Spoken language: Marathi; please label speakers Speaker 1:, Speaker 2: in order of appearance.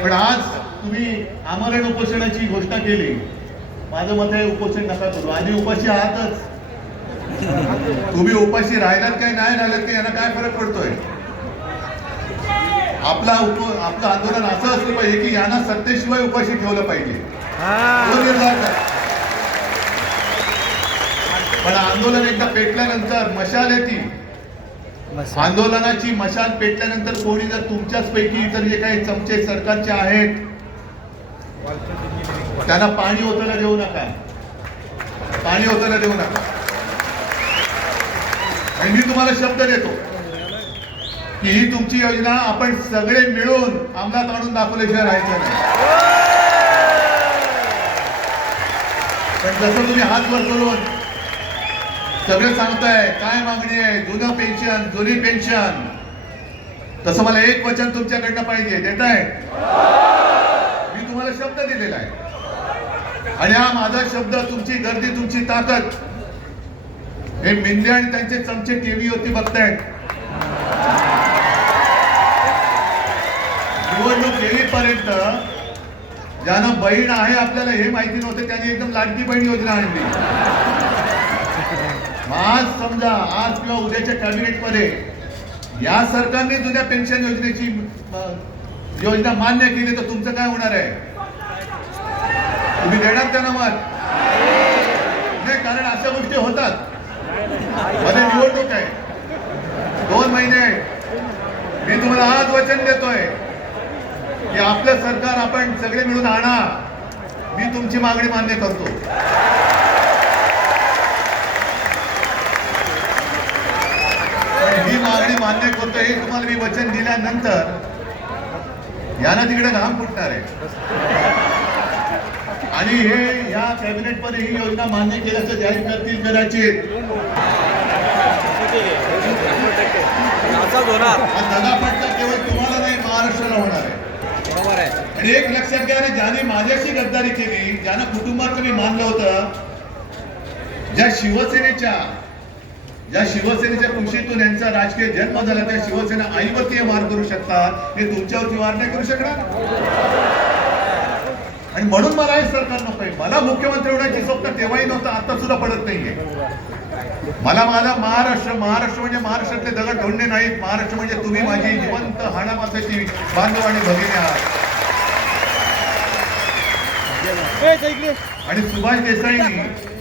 Speaker 1: पण आज तुम्ही आमरण उपोषणाची घोषणा केली. माझं मत आहे उपोषण नका करू. आधी उपाशी आहातच. तुम्ही उपाशी राहिलात काय नाही राहिलात काय यांना काय फरक पडतोय? आपला उप आपलं आंदोलन असं असलं पाहिजे की यांना सत्तेशिवाय उपाशी ठेवलं पाहिजे. पण आंदोलन एकदा पेटल्यानंतर मशाल येते आंदोलनाची मशाल पेटल्यानंतर कोणी जर तुमच्याच पैकी इतर जे काही चमचे सरकारचे आहेत त्यांना पाणी ओतायला देऊ नका. पाणी ओतायला देऊ नका. आणि मी तुम्हाला शब्द देतो की ही तुमची योजना आपण सगळे मिळून अंमलात आणून दाखवल्याशिवाय राहायचं नाही. पण जसं तुम्ही हात वर करून सगळे सांगताय काय मागणी आहे? जुनं पेन्शन जुनी पेन्शन तसं मला एक वचन तुमच्याकडनं पाहिजे देताय? मी तुम्हाला शब्द दिलेला आहे. आणि हा माझा शब्द तुमची गर्दी तुमची ताकद हे मिंदे आणि त्यांचे चमचे टीव्ही होती बघतायत. निवडणूक येईपर्यंत ज्यांना बहीण आहे आपल्याला हे माहिती नव्हतं त्यांनी एकदम लाडकी बहीण योजना आणली. आज समजा आज किंवा उद्याच्या कॅबिनेटमध्ये या सरकारने जुन्या पेन्शन योजनेची योजना मान्य केली तर तुमचं काय होणार आहे? तुम्ही देणार त्यांना मत? नाही कारण अशा गोष्टी होतात. मध्ये निवडणूक आहे. दोन महिने आहेत. मी तुम्हाला आज वचन देतोय की आपलं सरकार आपण सगळे मिळून आणा. मी तुमची मागणी मान्य करतो पण ही मागणी मान्य करतो हे तुम्हाला मी वचन दिल्यानंतर यांना तिकडे घाम फुटणार आहे? आणि हे या कॅबिनेटमध्ये ही योजना मान्य केल्याचं जाहीर करतील कदाचित. हा दगाफटका केवळ तुम्हाला नाही महाराष्ट्राला होणार आहे. आणि एक लक्षात घ्या ज्याने माझ्याशी गद्दारी केली ज्यांना कुटुंबात मी मानलं होतं ज्या शिवसेनेच्या ज्या शिवसेनेच्या कुशीतून यांचा राजकीय जन्म झाला त्या शिवसेना आईवरती मार करू शकतात. हे तुमच्यावरती वार नाही करू शकणार. आणि म्हणून मला हे सरकार नकोय. मला मुख्यमंत्री होण्याची स्वप्न तेव्हाही नव्हतं आता सुद्धा पडत नाहीये. मला माझा महाराष्ट्र महाराष्ट्र म्हणजे महाराष्ट्रातले दगड ढोंडे नाहीत. महाराष्ट्र म्हणजे तुम्ही माझी जिवंत हाणामासाची बांधव आणि भगिनी आहात. आणि सुभाष देसाईंनी